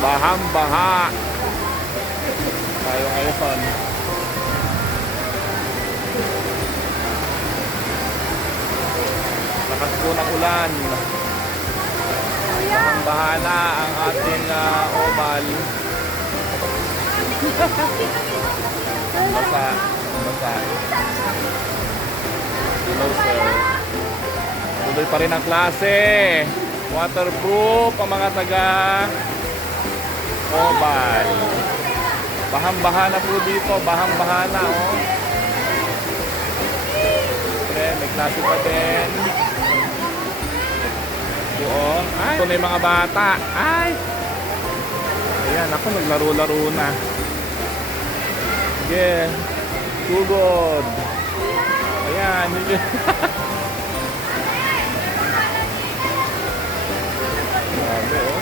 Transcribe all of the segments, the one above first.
Bahang-baha tayo ngayon. Lakas po ng ulan. Bahang-baha na ang ating oval. Basa. Basa. Hello, sir. Tuloy pa rin ang klase. Waterproof ang mga taga oval. Bahang-baha na po dito. Bahang-baha na, oh. Siyempre, may klase pa din. Ito, oh. Ay, ito na yung mga bata. Ay! Ayan, ako naglaro-laro na. Sige. Sugod. Ayan. Grabe, oh.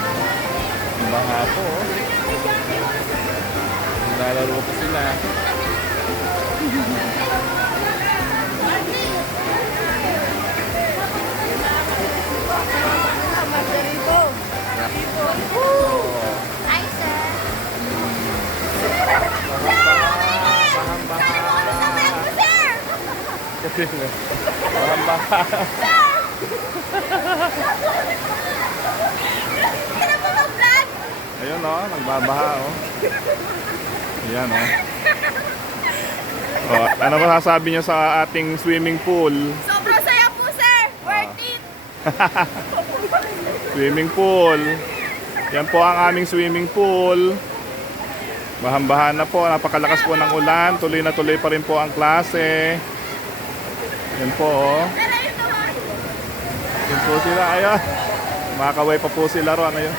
Baha po, oh. Naglalaro pa sila. Hi, sir. Bahang-baha. Ayun, oh, nagbabaha, oh. Ayan, oh. Oh, ano ba sasabi niyo sa ating swimming pool? Sobrang saya po, sir. Worth it. Swimming pool. Yan po ang aming swimming pool. Bahang-baha na po. Napakalakas po ng ulan. Tuloy na tuloy pa rin po ang klase. Yan po, oh. Yan po sila. Ayun. Makakaway pa po sila ron. Ayun.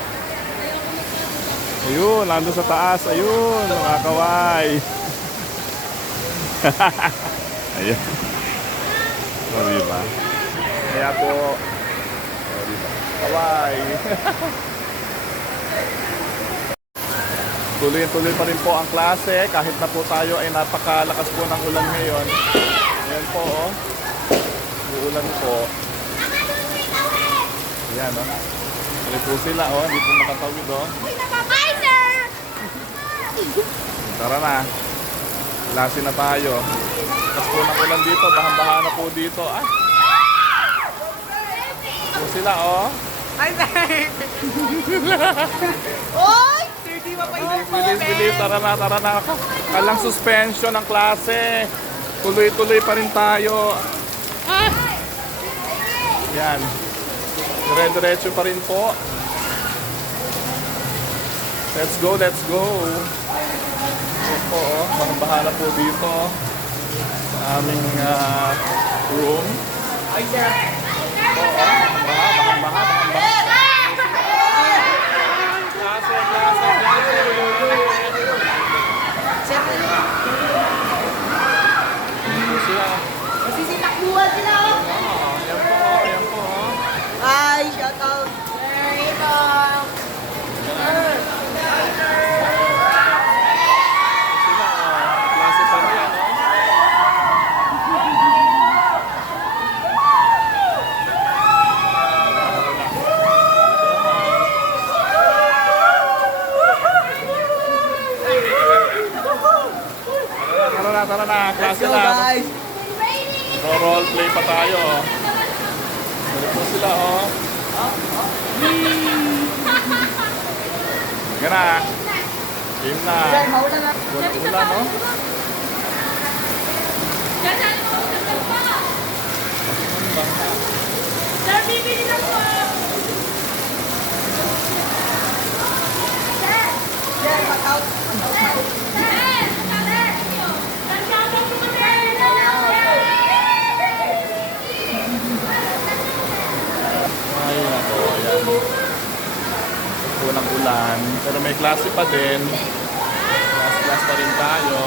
Ayun. Nandun sa taas. Ayun. Makakaway. Ayun. O, diba? Kaya po. O, diba? Kaway. Tuloy-tuloy pa rin po ang klase kahit na po tayo ay napakalakas po ng ulan ngayon. Ayan po, oh. Uulan po. Ayan, oh. Ayan po sila, oh. Hindi po makatawid, oh. Hi, sir. Tara na. Klase na tayo. Lakas po ng ulan dito. Bahang-baha na po dito. Ah. Po sila, oh. Hi, sir! Oy! Sir, di ba pa Bilis. Tara na, tara na. Kalang suspension ng klase. Tuloy-tuloy pa rin tayo. Yan. Dire-diretso pa rin po. Let's go, let's go. Yan po, oh. Bahang-baha na po dito. Sa aming room. Hi, sir! Oo, bahang-baha. Klase. Sir, Sila. Masisitakbuhan sila, oh. Yan po. hi! Shout out! Sir, ito. Klase pa rin, oh. Tara na. Let's Klase go, na. guys! Roleplay pa tayo. Ano po sila, oh. Yan na. Game na. Sir, mauna na! Ulan, no? Sir, bibili na po. Sir, back out! Ay, nako. Ayan. Unang ulan. Pero may klase pa din. Class pa rin tayo.